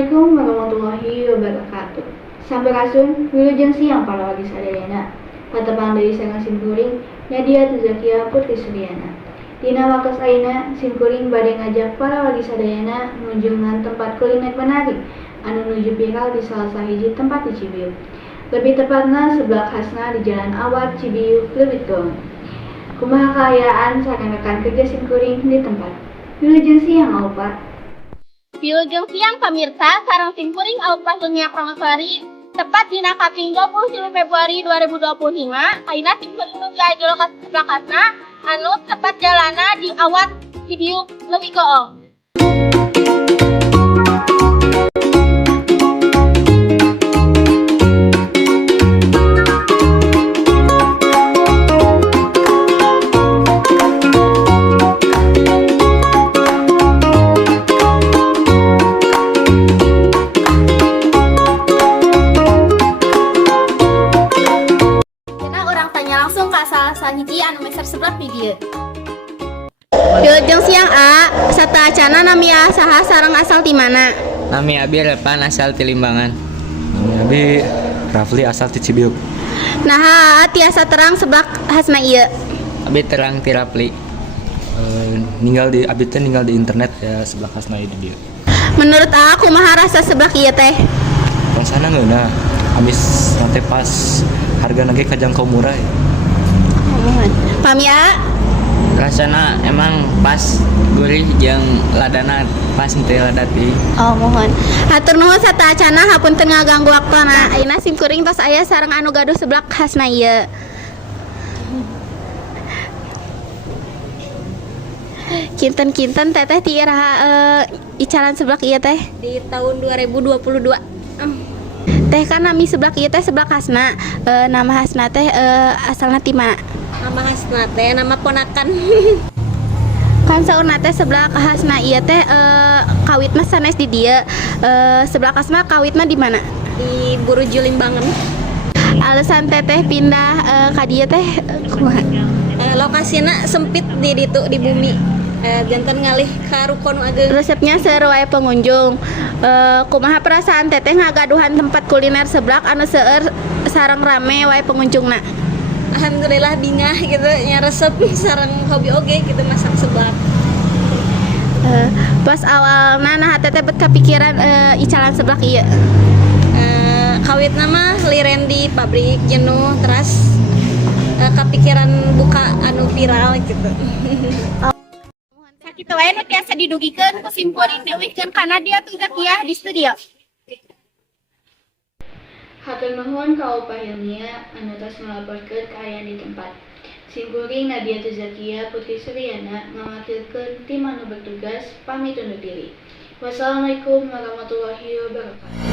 Assalamualaikum warahmatullahi wabarakatuh. Sampurasun, wilujeng siang para wagi sadayana. Patepang deui sareng simkuring Nadia Tuzakia Putri Suryana. Dina waktos ayeuna simkuring bade ngajak para wagi sadayana ngunjungan tempat kuliner menarik anu nuju viral di salah sahiji tempat di Cibiuk. Lebih tepatna sebelah khasna di Jalan Awat Cibiuk Leuwih Gong. Kumaha kaayaan sareng rekan kerja simkuring di tempat. Wilujeng siang Pak. Wilujeng siang pamirsa, sareng simkuring Aupas Dunia Prameswari tepat dina kaping 20 Februari 2025. Ayeuna simkuring nuju di lokasi sebelah khasna anu tepat jalana di Awat Cibiuk Leuwih Gong. Langsung ke salah sahiji anu meser sebelah video. Wilujeng siang A, sata acana nami saha sareng asal ti mana? Nami Abi Repan asal ti Limbangan. Nami Abi Rafli asal ti Cibiuk. Nah, tiasa terang sebelah khasna ieu. Abi terang ti Rafli. Abi teh ninggal di internet ya sebelah khasna ieu dia. Menurut A, kumaha rasa sebelah ieu teh? Rasana ngeunah. Amis nanti pas harga nage kajangkau murah ya. Pami A? Rasana emang pas gurih jeung ladana pas henteu ladati. Oh, mohon. Hatur nuhun sata acana hapunten ngaganggu waktuna. Ayeuna simkuring tos aya sareng anu gaduh sebelah khasna ieu. Kinten-kinten teteh ti iraha icaran sebelah ieu teh di tahun 2022. Teh kan nami sebelah ieu teh sebelah khasna. Nama khasna teh asalna ti mana? Nama khasna teh nama ponakan. Kan saurna teh sebelah khasna ieu teh kawitna sanes di dieu. Sebelah khasna kawitna di mana? Di Buruju Limbangan. Alasan teteh pindah ka dieu teh kumaha? Lokasina sempit di ditu di bumi. Janten ngalih ka rukun ageung. Resepnya seueur wae pengunjung. Kumaha perasaan teteh ngagaduhan tempat kuliner seblak anu seueur sareng rame wae pengunjungna? Alhamdulillah bingah gitu nya resep sareng hobi oge gitu masak seblak. Pas awalna nah teteh bet kapikiran icalan seblak ieu. Kawitna mah liren di pabrik jenuh terus kapikiran buka anu viral gitu. Sakitu wae nu tiasa didugikeun ku simkuring dieuwihkeun ka Nadia Tuzakia di studio. Hatur nuhun ka Upah Hilmia anu tos ngalaporkeun kaayaan di tempat. Simkuring Nadia Tuzakia Putri Suryana ngawakilkeun tim anu bertugas pamit undur diri. Wassalamualaikum warahmatullahi wabarakatuh.